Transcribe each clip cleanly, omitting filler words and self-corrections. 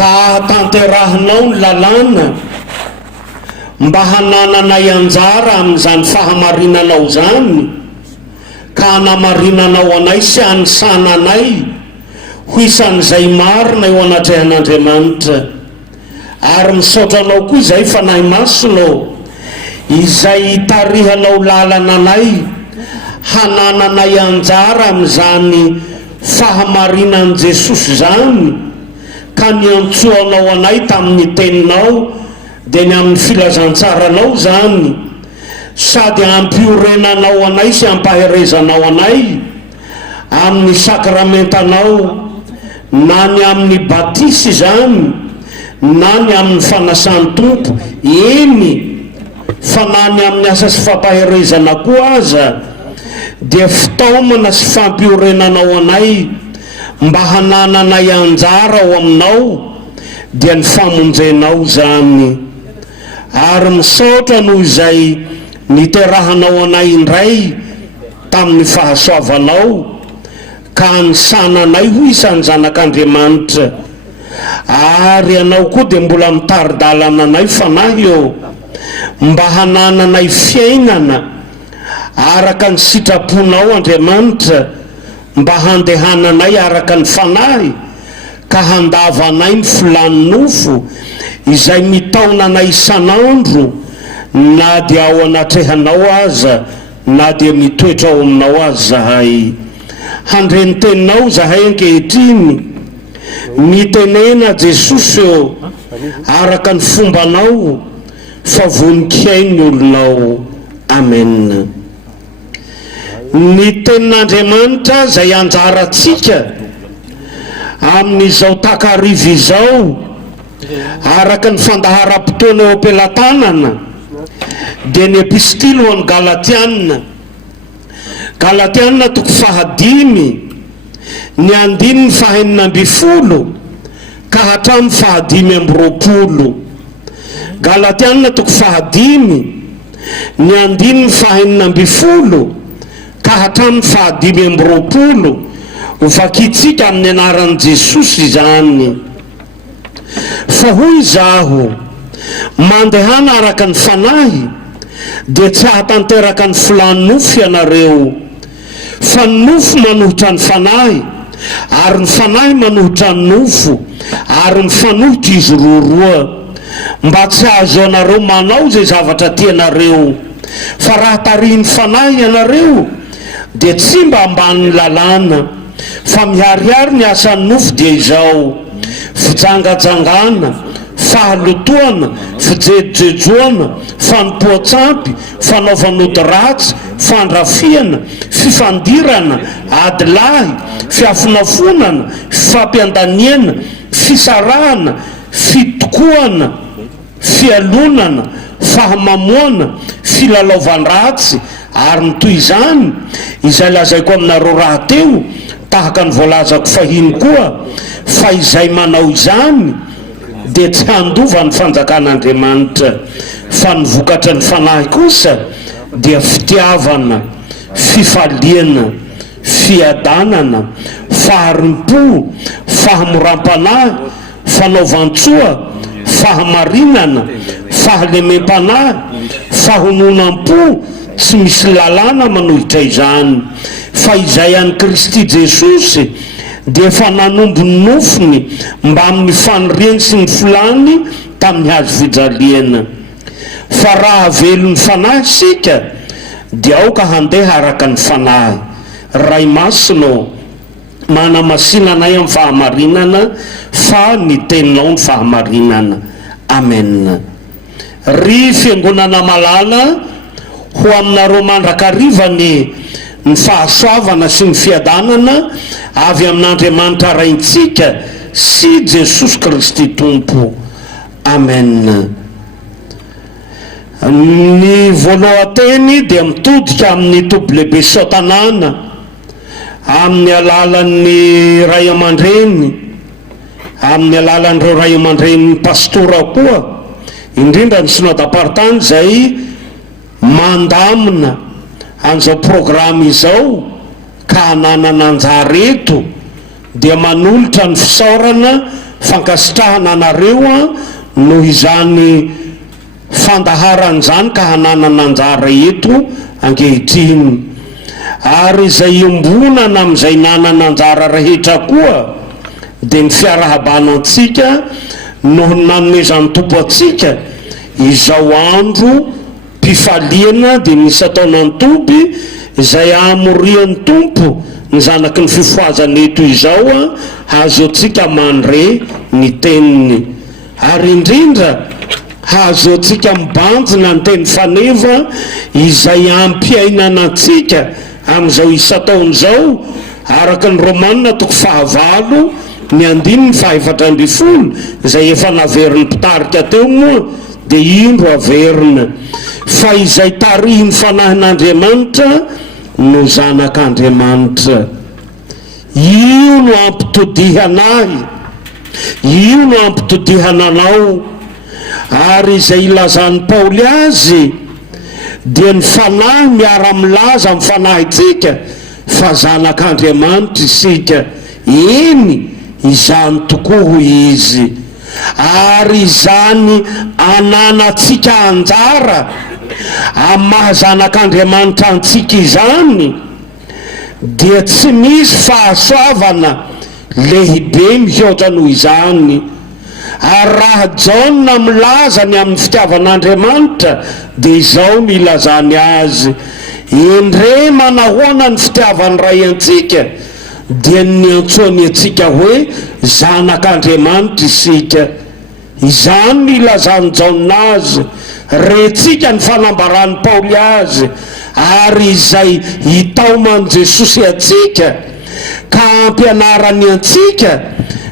ka tanterahinao ny lalàna mba hanananay anjara amin'izany fahamarinanao zany ka hanamarinanao anay sy hanisananay ho isan'izay marina eo anatrehan'Andriamanitra ary misaotranao koa izay fanahy masino izay tarihanao lalananay hanananay anjara amin'izany fahamarinan'i Jesosy zany ka niantsoanao anay tamin'ny teninao dia ny amin'ny filazantsaranao zany sady ampiorenanao anay sy ampaherezanao anay amin'ny sakramentanao na ny amin'ny batisy zany na ny amin'ny fanasan'ny tompo eny fa na ny amin'ny asa sy fampaherezana koa aza dia fitaomana sy fampiorenanao anay mba hanananay anjara ao aminao dia ny famonjenao zany ary misaotra noho izay niterahanao anay indray tamin'ny fahasoavanao ka anisananay ho isan'ny zanak'Andriamanitra ary anao koa dia mbola mitaridalana anay fanahy eo mba hanananay fiainana araka ny sitraponao Andriamanitra mba handehananay araka ny fanahy ka handavanay ny filany nofo izay mitaona anay isan'andro na dia ao anatrehanao aza na dia mitoetra ao aminao azy zahay handreny teninao zahay ankehitriny mitenena Jesosy eo araka ny fombanao fa voninkainy olonao amen. Ny tenin'Andriamanitra zay anjaratsika amin'izao takarivo izao araka ny fandahara-potoana eo am-pelatanana dia ny epistily ho an'ny Galatianina toko 5 ny andininy 9 ka hatramin'ny 5:20 Galatianina toko 5 ny andininy 9 ka hatramin'ny 5:20 ho vakitsika amin'ny anaran'i Jesosy zany fa hoy izaho mandehana araka ny fanahy dia tsy hahatanteraka ny filanynofo ianareo, fa ny nofo manohitra ny fanahy ary ny fanahy manohitra ny nofo ary mifanohitra izy roaroa, mba tsy azo anareo manao zay zavatra tianareo. Fa raha tariny fanahy ianareo dia tsy mba amban'ny lalàna, fa miharihary ny asan'ny nofo dia izao: fijangajangana, fahalotoana, fijejojejoana, fanompoatsampy, fanaovan'ody ratsy, fandrafiana, fifandirana, adilahy, fiafonafonana, fifampiandaniana, fisarahana, fitokoana, fialonana, fahamamoana, filalaovan-dratsy. Ary ny toy izany izay lazaiko aminareo raha teo, tahaka ny voalazako fahiny koa, fa izay manao izany dia tsy handova ny fanjakan'Andriamanitra, fa ny vokatra ny fanahy kosa dia fitiavana, fifaliana, fiadanana, faharimpo, fahamoram-panahy, fanaovan-tsoa, fahamarinana, fahalemem-panahy, fahononam-po. Tsy misy lalàna manohitra izany, fa izay an'i Kristy Jesosy dia efa nanombo ny nofony mba amin'ny faniriany sy ny filany tamin'ny hazo fijaliana. Fa raha velon'ny fanahy sika dia aoka handeha araka ny fanahy. Ray masino manamasinanay amin'ny fahamarinana, fa ny teninao ny fahamarinana. Amen. Ry fiangonana malala ho aminareo mandrakarivany ny fahasoavana sy ny fiadanana avy amin'Andriamanitra raintsika sy Jesosy Kristy Tompo. Amen. Ny voalohan-teny dia mitodika amin'ny toby lehibe sotanana amin'ny alalan'ny ray aman-dreny, amin'ny alalan'ireo ray aman-dreny pastora koa, indrindra ny synodam-paritany zay mandamina an'izao programa izao ka hananana anjara eto, dia manolotra ny fisaorana fankasitrahana anareo noho izany fandaharan'izany ka hananana anjara eto ankehitriny. Ary izay iombonana amin'izay nanana anjara rehetra koa dia ny fiarahabana antsika noho ny nanomezan'ny tompo atsika izao andro mpifaliana dia misy ataonany toby izay amorian'ny tompo ny zanaky ny fifoazana eto izao hazo atsika mandre ny teniny, ary indrindra hazo atsika mibanjina ny teny faneva izay ampiainana atsika amin'izao isa taona zao, araka ny Romanina 9 ny 4:4 izay efa naverin'ny mpitarika teo moa dia indro averina. Fa izay tarihiny fanahin'Andriamanitra no zanak'Andriamanitra. Io no ampitodihanahy, io no ampitodihananao. Ary izay ilazan'ny Paoly azy dia ny fanahy miara-milaza amin'ny fanahitsika fa zanak'Andriamanitra isika. Eny, izany tokoa izy. Ary izany ananatsika anjara amin'ny mahazanak'Andriamanitra antsika izany dia tsy misy fahasoavana lehibe mihoatra noho izany. Ary raha Jaona milazany amin'ny fitiavan'Andriamanitra dia izao no ilazany azy: endre manahoana ny fitiavany ray antsika dia ny antsoany atsika hoe zanak'Andriamanitra isika. Izany no ilazany Jaona azy, retsika ny fanambarany Paoly azy, ary izay hitaomany Jesosy atsika ka ampianarany atsika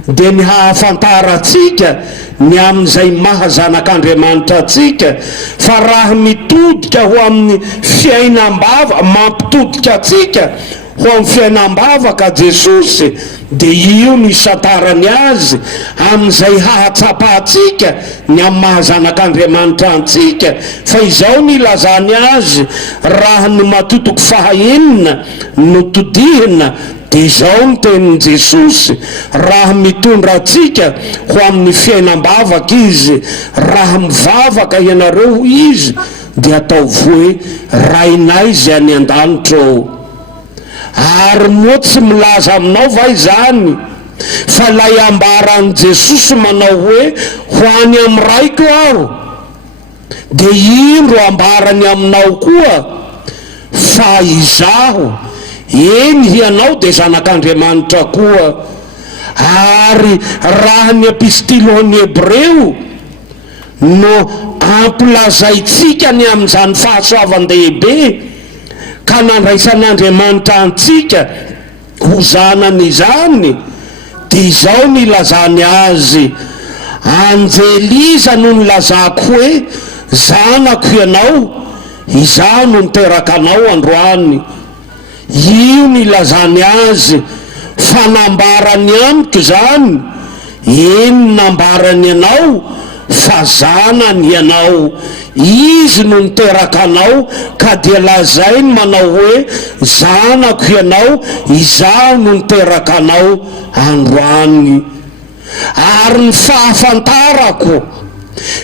dia ny hahafantara atsika ny amin'izay mahazanak'Andriamanitra atsika. Fa raha mitodika ho amin'ny fiainam-bava, mampitodika atsika ho amin'ny fiainam-bavaka Jesosy, dia io no isantarany azy amin'izay hahatsapa atsika ny amin'ny mahazanak'Andriamanitra antsika. Fa izao no ilazany azy: raha ny matotoko 4 no todihina dia izao no tenin'i Jesosy: raha mitondra atsika ho amin'ny fiainam-bavaka izy, raha mivavaka ianareo izy dia ataovy hoe rainay zay any an-danitra ao. Ary moa tsy milaza aminao va izany fa lay ambaran'i Jesosy manao hoe ho any amin'ny raiko aho, dia indro ambarany aminao koa fa izaho eny hianao dia zanak'Andriamanitra koa. Ary raha ny epistily ho ny Hebreo no ampilazaitsika ny amin'izany fahasoavan-dehibe ka nandraisan'Andriamanitra antsika ho zanany izany, dia izao ny ilazany azy: anjeliza no nilazako hoe zanako ianao, izaho no niteraka anao androany. Io ny ilazany azy, fanambarany amiko zany, eny nambarany ianao fa zanany ianao, izy no niteraka anao ka dia lazainy manao hoe zanako ianao, izaho no niteraka anao androany. Ary ny fahafantarako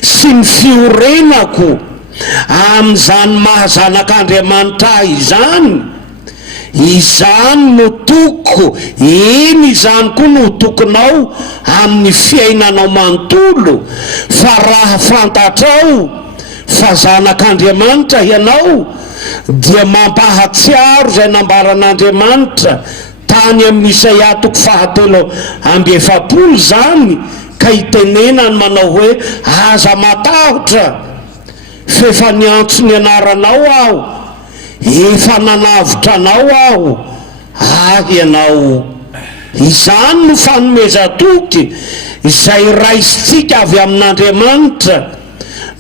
sy ny fiorenako amin'izany mahazanak'Andriamanitra izany, izany no toko, eny izany koa no tokonao amin'ny fiainanao manontolo. Fa raha fantatrao fa zanak'Andriamanitra ianao, dia mampahatsiaro zay nambaran'Andriamanitra tany amin'ny Isaia 7:7 zany, ka itenenany manao hoe aza matahotra, fefa niantso ny anaranao aho, efa nanavitra anao aho, ahy ianao. Izany no fanomezatoky izay raisitsika avy amin'Andriamanitra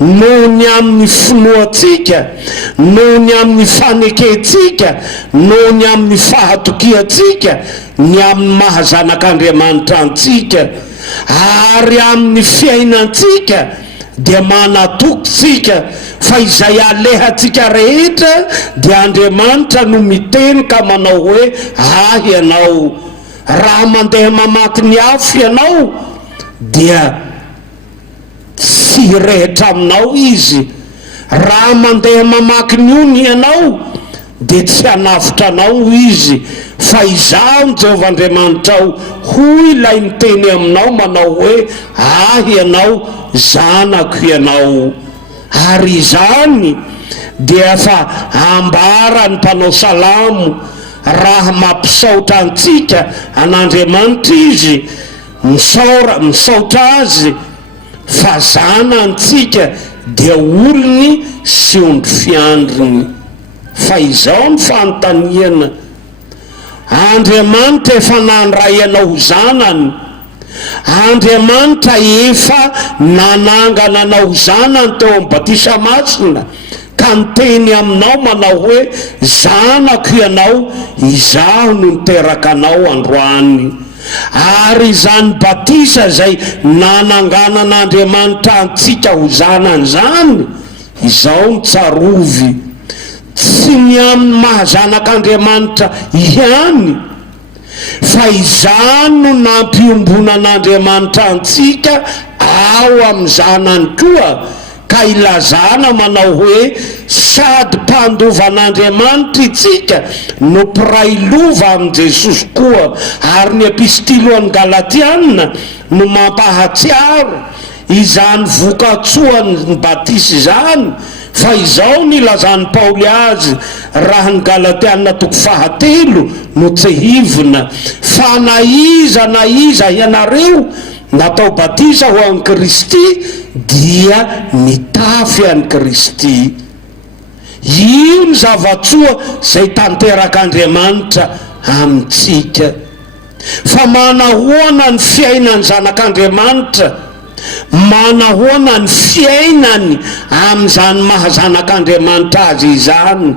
noho ny amin'ny finoatsika, noho ny amin'ny faneketsika, noho ny amin'ny fahatokiatsika ny amin'ny mahazanak'Andriamanitra antsika. Ary amin'ny fiainantsika dia manatokytsika fa izay alehatsika rehetra dia Andriamanitra no miteny ka manao hoe ahy ianao. Raha mandeha mamaky ny afo ianao dia tsy rehetra aminao izy, raha mandeha mamaky ny ony ianao dia tsy hanafitra anao izy. Fa izaho ny Jehovah Andriamanitra ao, hoy ilay miteny aminao manao hoe ahy ianao, zanako ianao. Ary izany dia fa ambara ny mpanao salamo, raha mampisaotra antsika an'Andriamanitra izy, misaotra azy fa zana antsika dia olony sy ondry fiandriny. Fa izao ny fanontaniana: Andriamanitra efa nandray anao zanany, Andriamanitra efa nanangana anao zanany teo amin'ny batisa masina, ka niteny aminao manao hoe zanako ianao, izaho no niteraka anao androany. Ary izany batisa zay nananganan'Andriamanitra antsika ho zanany zany, izao ny tsarovy, tsy ny amin'ny mahazanak'Andriamanitra ihany, fa izany no nampiombonan'Andriamanitra antsika ao amin'ny zanany koa, ka ilazana manao hoe sady mpandovan'Andriamanitra itsika no mpiray lova amin'i Jesosy koa. Ary ny epistily ho an'ny Galatiana no mampahatsiaro izany vokatsoan'ny batisy izany. Fa izao ny ilazan'ny Paoly azy raha ny Galatiana 3 no tsehivina: fa na iza ianareo natao batisa ho an'i Kristy dia mitafy an'i Kristy. Io ny zavatsoa zay tanterak'Andriamanitra amintsika. Fa manahoana ny fiainany zanak'Andriamanitra, manahoana ny fiainany amin'izany mahazanak'Andriamanitra azy izany.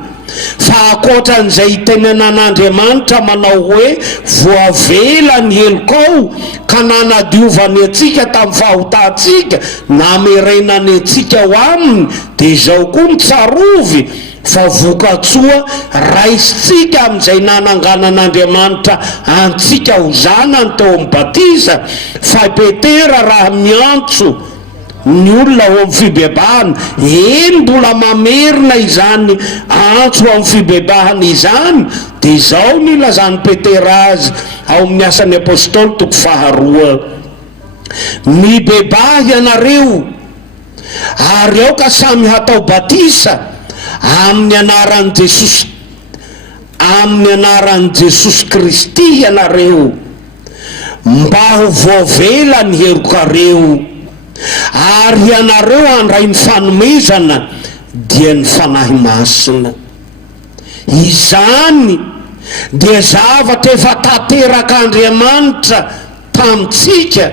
Fa akoatran'izay itenenan'Andriamanitra manao hoe voavela ny helokao ka nanadiovany atsika tamin'ny fahotantsika, namerenany atsika ho aminy, dia izao koa ny tsarovy fa vokatsoa raisitsika amin'izay nananganan'Andriamanitra antsika ho zanany teo amin'ny batisa. Fa Petera raha miantso ny olona ao amin'ny fibebahana, mbola mamerina izany antso ao amin'ny fibebahana izany. Dia izao ny ilazany Petera azy ao amin'ny asan'ny apôstôly 2, mibebaha ianareo ary aoka samy hatao batisa amin'ny anaran'i Jesosy, amin'ny anaran'i Jesosy Kristy ianareo, mba ho voavela ny herokareo, ary ianareo handray ny fanomezana dia ny fanahy masina. Izany dia zavatra efa tanterak'Andriamanitra tamintsika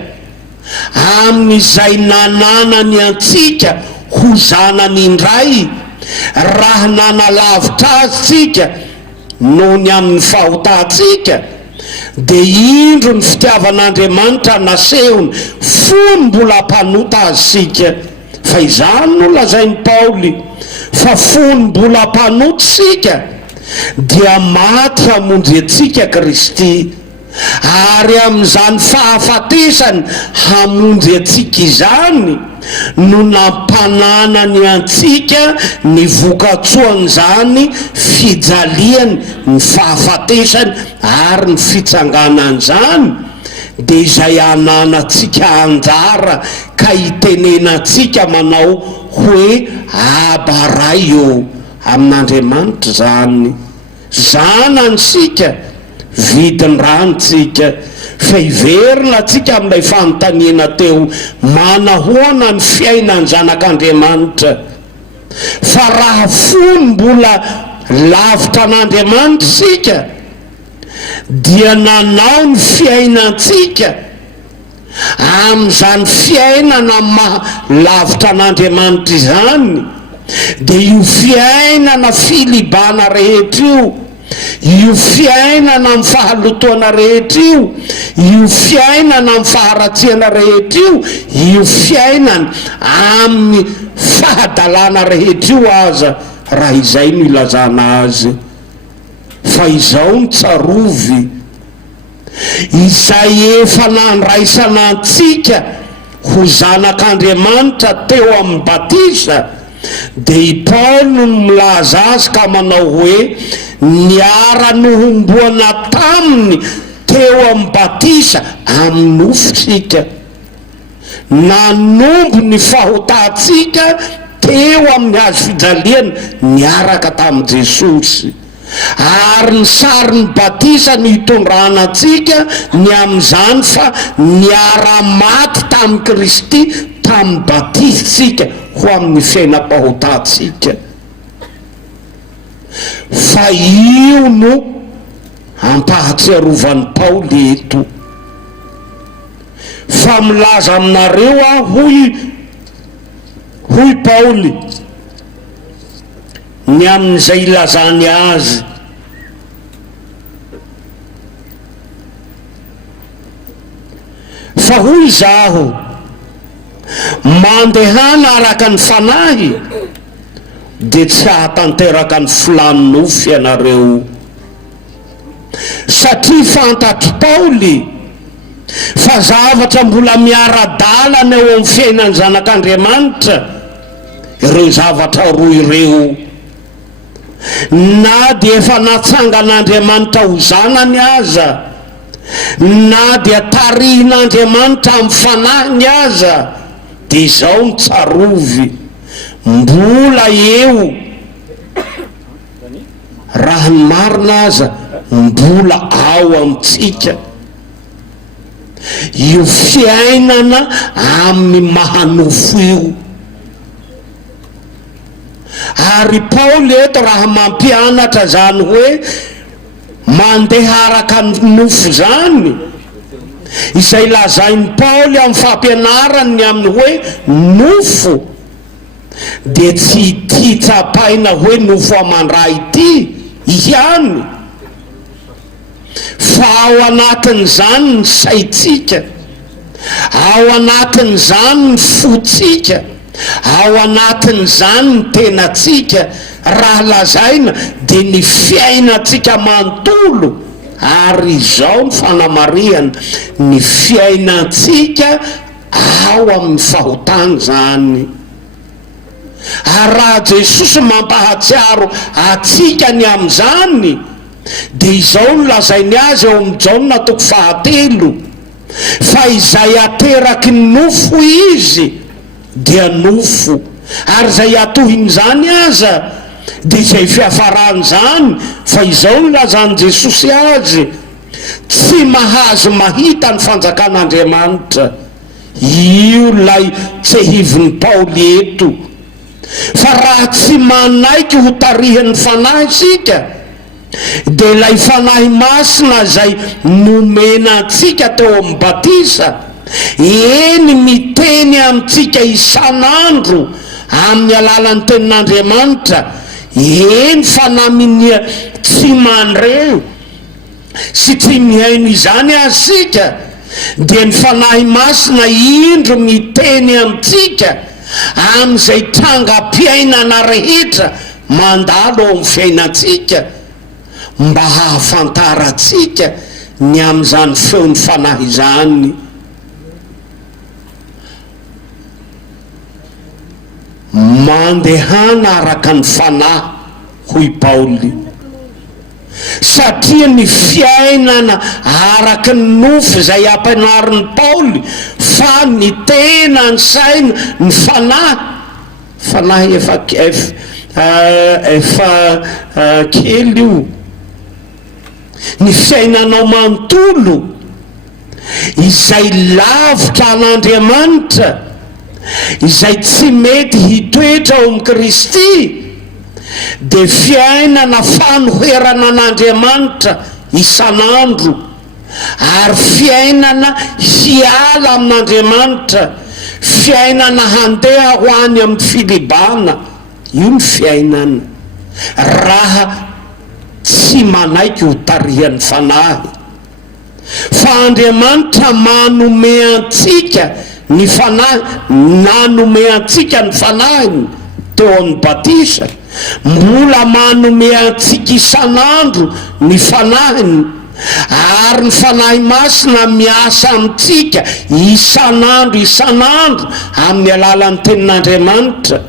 amin'izay nananany antsika ho zanany indray, raha nanalavitra azy tsika noho ny amin'ny fahotantsika. Dia indro ny fitiavan'Andriamanitra nasehony fony mbola hampanota azy sika. Fa izany no lazainy Paoly fa fony mbola hampanota sika dia maty hamonjy antsika Kristy, ary amin'izany fahafatesany hamonjy antsika izany no nampananany antsika ny vokatsoan'izany fijaliany, ny fahafatesany ary ny fitsanganan'izany. Dia izay ananantsika anjara ka hitenenantsika manao hoe abaray eo amin'Andriamanitra zany. Zanansika vidiny rantsika, fa iverina tsika amin'ilay fanontaniana teo, manahoana ny fiainany zanak'Andriamanitra. Fa raha fony mbola lavitra an'Andriamanitra sika dia nanao ny fiainantsika amin'izany fiainana lavitra an'Andriamanitra izany. Dia io fiainana filibana rehetra io fiainana amin'ny fahalotoana rehetra io fiainana amin'ny faharatsiana rehetra io fiainana amin'ny fahadalana rehetra io aza, raha izay no ilazana azy. Fa izao ny tsarovy izay efa nandraisana antsika ho zanak'Andriamanitra teo amin'ny batisa. Dia i Paoly no milaza azy ka manao hoe niara nohomboana taminy teo amin'ny batisa amin'ny nofosika, nanombo ny fahotantsika teo amin'ny hazo fijaliana niaraka tamin'i Jesosy, ary ny sarin'ny batisa ny hitondrana antsika ny amin'izany fa niara maty tamin'i Kristy tamin'ny batisitsika ho amin'ny fiainam-pahotantsika. Fa io no ampahatsiarovan'ny Paoly eto. Fa milaza aminareo aho hoy Paoly ny amin'izay ilazany azy, fa hoy zaho mandehana araka ny fanahy dia tsy hahatanteraka ny filany nofo ianareo. Satria fantatry Paoly fa zavatra mbola miara-dalana eo amin'ny fiainany zanak'Andriamanitra ireo zavatra roa ireo, na dia efa natsangan'Andriamanitra ho zanany aza, na dia tarihin'Andriamanitra amin'ny fanahiny aza. Dia izao ny tsarovy mbola eo, raha ny marina aza mbola ao amintsika io fiainana amin'ny mahanofo io. Ary Paoly eto raha mampianatra zany hoe mandeha araka ny nofo zany, izay lazainy Paoly amin'ny fampianarany amin'ny hoe nofo dia tsy ity tsapaina hoe nofo amandray ity ihany, fa ao anatin'izany ny saitsika, ao anatin'izany ny fotsika, ao anatin'izany ny tenatsika. Raha lazaina dia ny fiainatsika manontolo, ary izao ny fanamarihana ny fiainatsika ao amin'ny fahotany zany. Ary raha Jesosy mampahatsiaro atsikany amin'izany dia izao no lazainy azy eo amin'ny Jaona 4 fa izay ateraky ny nofo izy dia nofo, ary izay atohin'izany aza dia izay fiafarany zany. Fa izao no lazany Jesosy azy, tsy mahazo mahita ny fanjakan'Andriamanitra. Io lay tsehiviny Paoly eto. Fa raha tsy manaiky ho tarihan'ny fanahy isika, dia ilay fanahy masina zay nomena antsika teo amin'ny batisa, eny miteny amintsika isan'andro amin'ny alalan'ny tenin'Andriamanitra, eny fanaminia tsy mandreo sy tsy mihaino izany azysika, dia ny fanahy masina indro miteny amintsika amin'izay trangam-piainana rehetra mandalo ao amin'ny fiainantsika, mba hahafantaratsika ny amin'izany feon'ny fanahy izany. Mandehana araka ny fanahy, hoy Paoly, satria ny fiainana araka ny nofo izay ampianarin'ny Paoly, fa ny tena ny saina ny fanahy efa kely io, ny fiainanao manontolo izay lavitra an'Andriamanitra, izay tsy mety hitoetra ao amin'ny Kristy, dia fiainana fanoherana an'Andriamanitra isan'andro, ary fiainana hiala amin'Andriamanitra, fiainana handeha ho any amin'ny filibana. Io ny fiainana raha tsy manaiky ho tarihan'ny fanahy. Fa Andriamanitra manome antsika ny fanahy, nanome antsika ny fanahiny teo amin'ny batisa, mbola manome antsika isan'andro ny fanahiny, ary ny fanahy masina miasa amintsika isan'andro amin'ny alalan'ny tenin'Andriamanitra,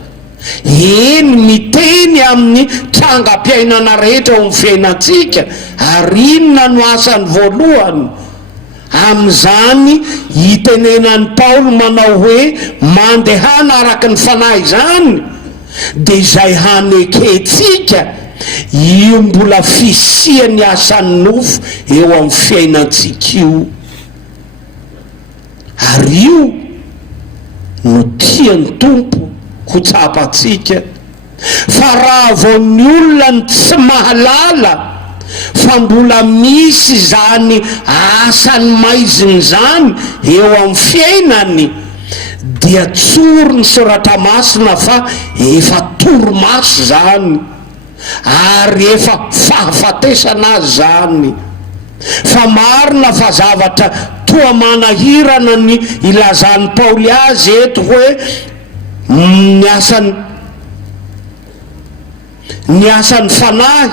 eny miteny amin'ny trangam-piainana rehetra ao amin'ny fiainantsika. Ary inona no asany voalohany amin'izany hitenenan'ny Paoly manao hoe mandehana araka ny fanahy izany, dia izay haneketsika io mbola fisiany asan'ny nofo eo amin'ny fiainantsika io. Ary io no tian'ny Tompo ho tsapatsika. Fa raha vao ny olona ny tsy mahalala fa mbola misy zany asany maiziny zany eo amin'ny fiainany, dia tsoro ny soratra masina fa efa toromaso zany, ary efa fahafatesana azy zany. Fa marina fa zavatra toa manahirana ny ilazan'ny Paoly azy eto hoe ny asan'ny fanahy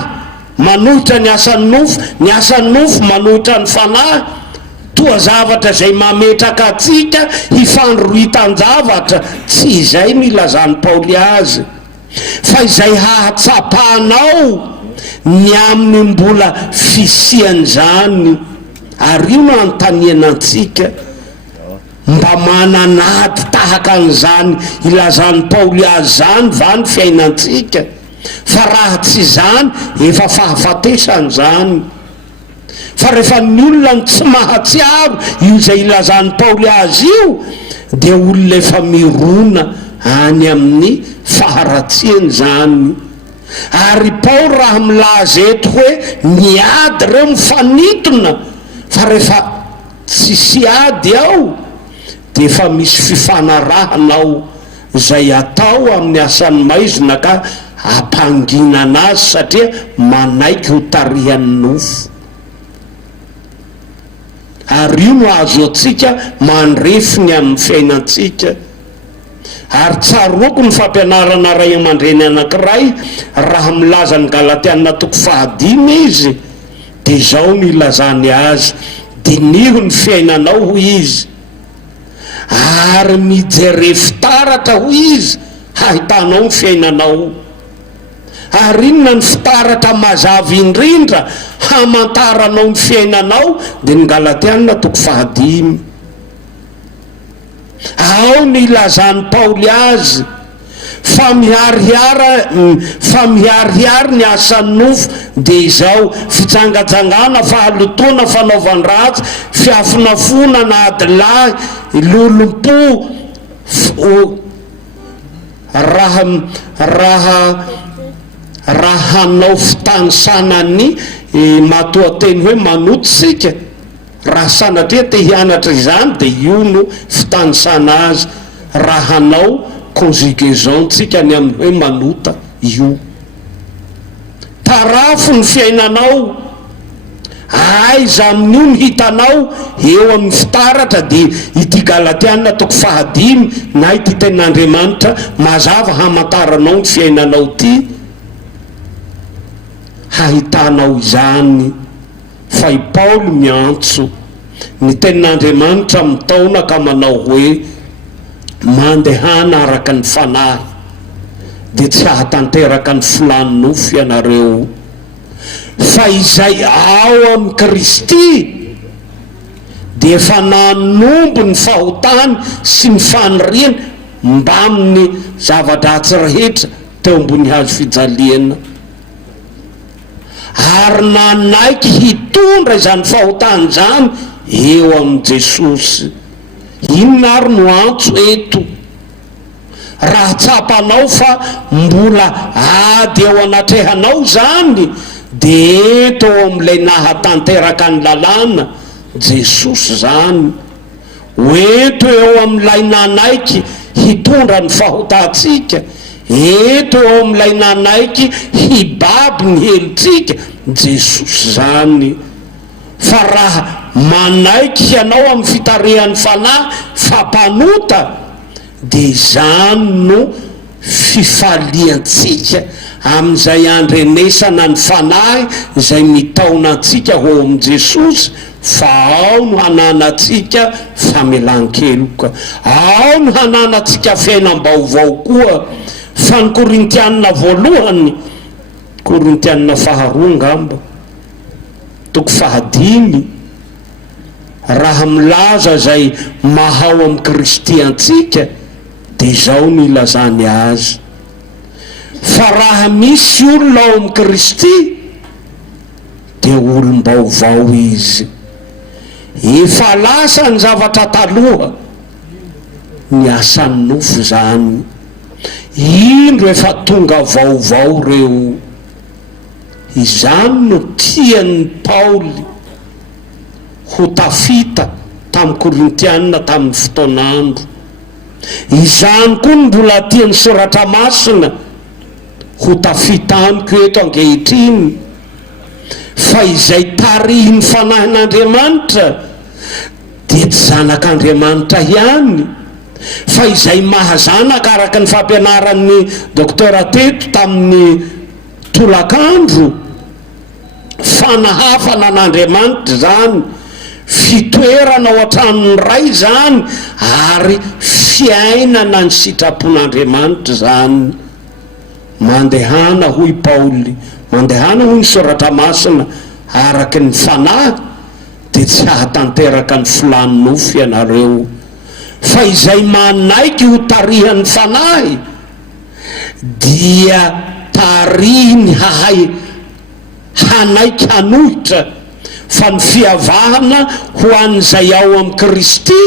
manohitra ny asan'ny nofo, ny asan'ny nofo manohitra ny fanahy, toa zavatra zay mametraka atsika hifandrohitan-javatra. Tsy izay no ilazan'ny Paoly azy, fa izay hahatsapanao ny amin'ny mbola fisian'izany. Ary io no anontaniana antsika, mba mananady tahaka an'izany ilazan'ny Paoly azy zany va ny fiainantsika? Fa raha tsy zany, efa fahafatesany zany. Fa rehefa ny olona ny tsy mahatsiaro io zay ilazan'ny Paoly azy io, dia olona efa mirona any amin'ny faharatsiany zany. Ary Paoly raha milaza eto hoe niady reo mifanitona, fa rehefa tsisy ady ao dia efa misy fifanarahana ao zay atao amin'ny asan'ny maizina ka ampanginana azy, satria manaiky ho tarihan'ny nofo. Ary io no azo atsika mandrefiny amin'ny fiainantsika. Ary tsaroko ny fampianarana ray aman-dreny anankiray raha milaza ny Galatiana 5 izy, dia izao no ilazany azy: diniho ny fiainanao hoy izy, ary mijere fitaratra ho izy hahitanao ny fiainanao. Ary inona ny fitaratra mazava indrindra hamantaranao ny fiainanao dia ny Galatiana 5. Ao ny ilazany Paoly azy fa miharihary ny asan'ny nofo dia izao: fitsangajangana, fahalotona, fanaovany ratsy, fiafonafona, adilahy, lolom-po, raha hanao fitanisanany matoateny hoe manototsika. Raha sanatria te hianatra izany dia io no fitanisana azy. Raha hanao conjugaison tsika ny amin'ny hoe manota io. Tarafo ny fiainanao, aiza amin'io ny hitanao eo amin'ny fitaratra. Dia ity Galatiana 5 na ity tenin'Andriamanitra mazava hamantaranao ny fiainanao ty, hahitanao izany. Fa i Paoly miantso ny tenin'Andriamanitra mitaona ka manao hoe mandehana araka ny fanahy, dia tsy hahatanteraka ny filany nofo ianareo. Fa izay ao amin'ny Kristy dia efa nanombo ny fahotany sy ny faniriana mba amin'ny zava-dratsy rehetra teo ambony hazo fijaliana, ary nanaiky hitondra izany fahotany izany eo amin'ny Jesosy. Inona ary no antso eto? Raha tsapanao fa mbola ady eo anatrehanao zany, dia eto eo amin'ilay nahatanteraka ny lalàna Jesosy zany. Eto eo amin'ilay nanaiky hitondra ny fahotantsika, eto eo amin'ilay nanaiky hibaby ny helitsika Jesosy zany. Fa raha manaiky ianao amin'ny fitarehan'ny fanahy fampanota, dia izany no fifaliantsika amin'izay andrenesana ny fanahy izay mitaona antsika ho amin'ny Jesosy. Fa ao no hananantsika famelan-keloka, ao no hananantsika fiainam-baovao koa. Fa ny Korintianina voalohany, Korintianina 2 ngamba 5, raha milaza zay mahao amin'ny Kristy antsika dia izao no ilazany azy. Fa raha misy olona ao amin'ny Kristy dia olom-baovao izy. Efa lasa ny zavatra taloha, ny asan'ny nofo zany. Indro efa tonga vaovao reo. Izany no tian'ny Paoly ho tafita tamin'ny Korintianina tamin'ny fotoanandro. Izany koa no mbola tian'ny soratra masina ho tafita amiko eto ankehitriny. Fa izay tarihin'ny fanahin'Andriamanitra dia tsy zanak'Andriamanitra ihany, fa izay mahazanaka araka ny fampianaran'ny doktora teto tamin'ny tolakandro. Fanahafana an'Andriamanitra zany, fitoerana ao an-tranony ray zany, ary fiainana ny sitrapon'Andriamanitra zany. Mandehana hoy Paoly, mandehana hoy ny soratra masina araky ny fanahy dia tsy hahatanteraka ny filany nofo ianareo. Fa izay manaiky ho tarihan'ny fanahy dia tarihiny hanaiky hanohitra. Fa ny fiavahana ho an'izay ao amin'ny Kristy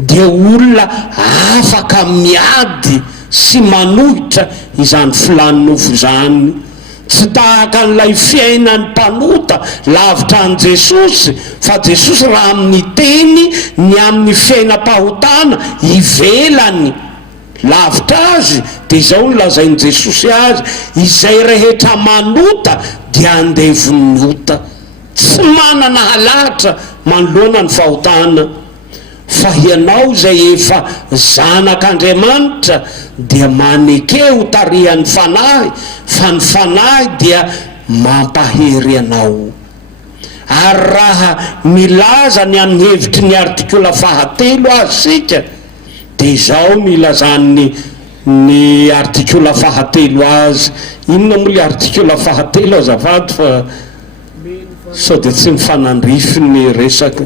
dia olona afaka miady sy manohitra izany filany nofo zany. Tsy tahaka n'ilay fiainan'ny mpanota lavitra an' Jesosy, fa Jesosy raha amin'ny teny ny amin'ny fiainam-pahotana ivelany lavitra azy, dia izao no lazain'i Jesosy azy: izay rehetra manota dia andevonota. Tsy manana halatra manoloana ny fahotana. Fa ianao zay efa zanak'Andriamanitra dia maneke ho tarihan'ny fanahy, fa ny fanahy dia mampahery anao. ary raha milaza ny amin'ny hevitry ny artikula fahatelo azy sika dia izao milazany ny artikula fahatelo azy. Inona moa le artikula fahatelo azafady fa sao dia tsy mifanandrify ny resaka.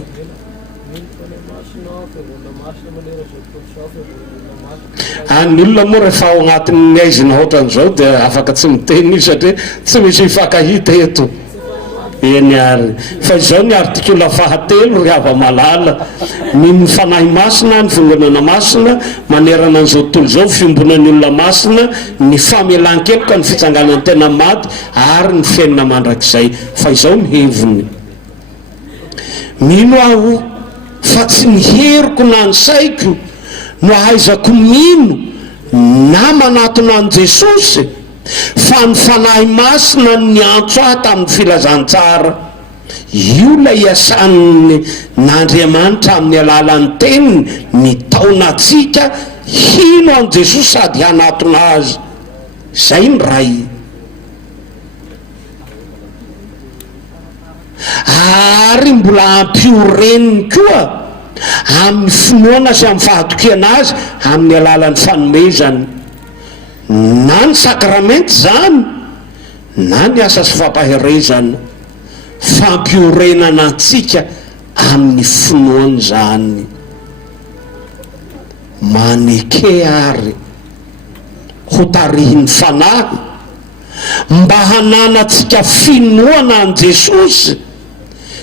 Ny olona moa rehefa ao agnatin'ny aizina ohatran'izao dia afaka tsy miteny izy satria tsy misy hifankahita eto eny ary. Fa izao ny artikula fahatelo ry hava malala, ny mifanahy masina, ny fiangonana masina manerana an'izao tontolo izao, fiombonan'ny olona masina, ny famelan-keloka, ny fitsanganan'ny tena maty ary ny fiainana mandrakizay. Fa izao ny heviny. Mino aho fa tsy niheriko na ny saiko no ahaizako mino na manatona an Jesosy fa ny fanahy masina ny antso ahy tamin'ny filazantsara. Io la iasan'ny n'Andriamanitra amin'ny alalan'ny teniny mitaona atsika hino an Jesosy sady hanatona azy. Zay ny ray. Ary mbola ampioreniny koa amin'ny finoana sy amin'ny fahatokiana azy amin'ny alalan'ny fanomezany, na ny sakramenty zany na ny asa sy fampaherezana, fampiorenana antsika amin'ny finoany zany. Maneke ary ho tarihin'ny fanahy mba hananantsika finoana an Jesosy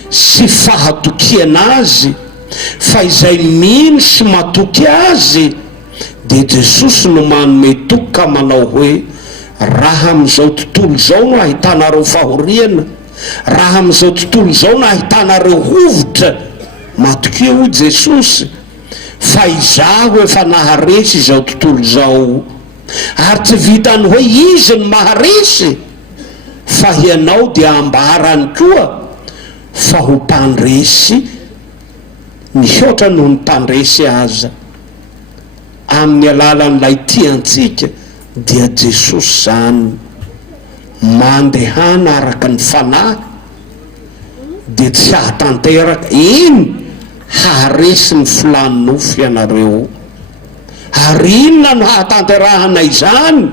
sy fahatokiana azy, fa izay mino sy matoky azy dia Jesosy no manome toky ka manao hoe raha amin'izao tontolo izao no ahitanareo fahoriana, raha amin'izao tontolo izao no ahitanareo hovotra, matoky io Jesosy fa izaho efa naharesy izao tontolo izao, ary tsy vitany hoe izy ny maharesy fa ianao dia ambarany koa fa ho mpandresy mihoatra noho ny mpandresy aza. Amin'ny alalan'ilay tiantsika dia Jesosy zany mandehana araka ny fanahy dia tsy hahatanteraka iny haharesy ny filany nofo ianareo. Ary inona no hahatanterahana izany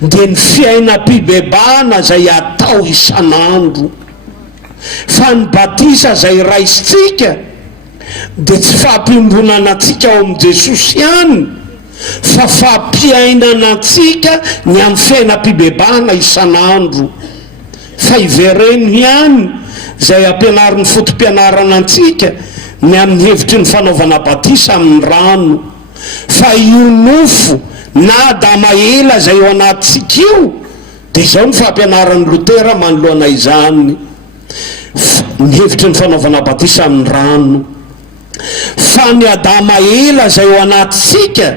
dia ny fiainam-pibebana zay atao isan'andro, fa ny batisa zay raisitsika dia tsy fampimbonana antsika ao amin'i Jesosy ihany fa fampiainana antsika ny amin'ny fiainam-pibebana isan'andro. Fa ivereno ihany zay ampianarin'ny fotom-pianarana antsika ny amin'ny hevitry ny fanaovana batisa amin'ny rano, fa io nofo na dama ela zay ao anatsika io dia izao ny fampianaran'ny Lotera manoloana izany, ny hevitry ny fanaovana batisa amin'ny rano. Fa ny adama ela zay ao anatsika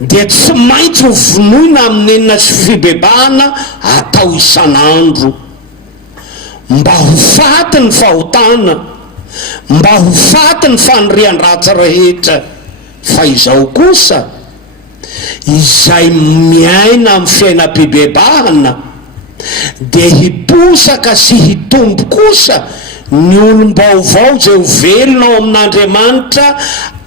dia tsy maintsy ho vonoina amin'ny enina sy fibebana atao isan'andro, mba ho faty ny fahotana, mba ho faty ny fanirian-dratsy rehetra. Fa izao kosa izay miaina amin'ny fiainam-pibebahana dia hiposaka sy hitombo kosa ny olom-baovao zay ho velona ao amin'Andriamanitra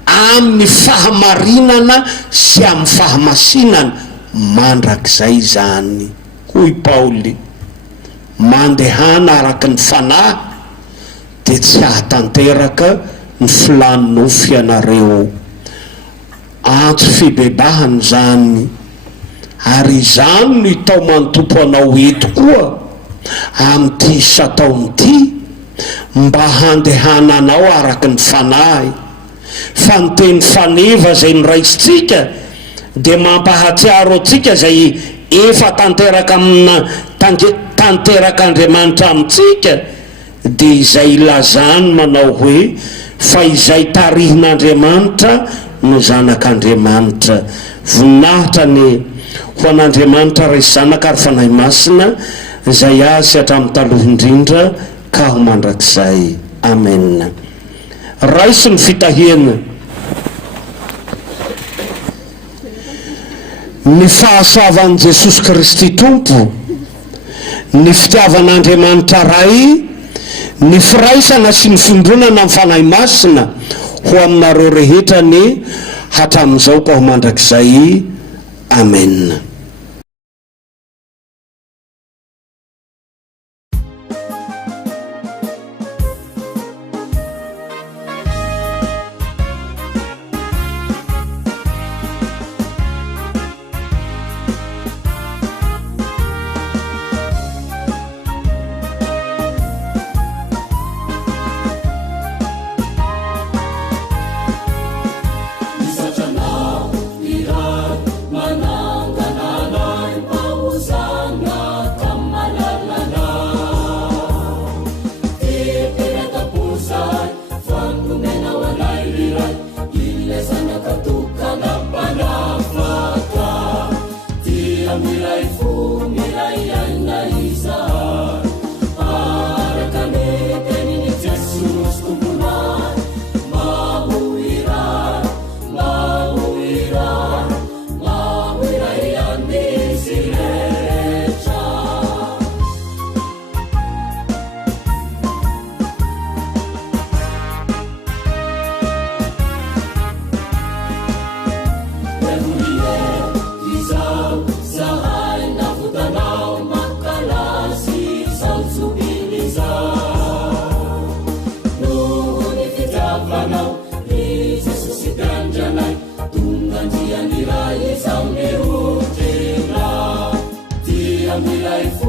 amin'ny fahamarinana sy amin'ny fahamasinana mandrakizay zany. Hoy Paoly, mandehana araka ny fanahy dia tsy hahatanteraka ny filany nofo ianareo. Antso fibebahany zany, ary izany no hitao manotompo anao eto koa amin'ity sataon'ity, mba handehana anao araka ny fanahy. Fa ny teny faneva zay niraisitsika dia mampahatsiaro atsika zay efa tanteraka amina tanteraka Andriamanitra amintsika, dia izay ilazany manao hoe fa izay tarihin'Andriamanitra no zanak'Andriamanitra. Voninahitra ny ho an'Andriamanitra resy zanaka ary fanahy masina zay azy hatramin'ny taloha indrindra ka ho mandrakizay. Amen. Raisy ny fitahiana, ny fahasoavan'i Jesosy Kristy Tompo, ny fitiavan'Andriamanitra ray ny firaisana sy ny findronana amin'ny fanahy masina ho aminareo rehetra ny hatramin'izao ka ho mandrakizay. Amen. Life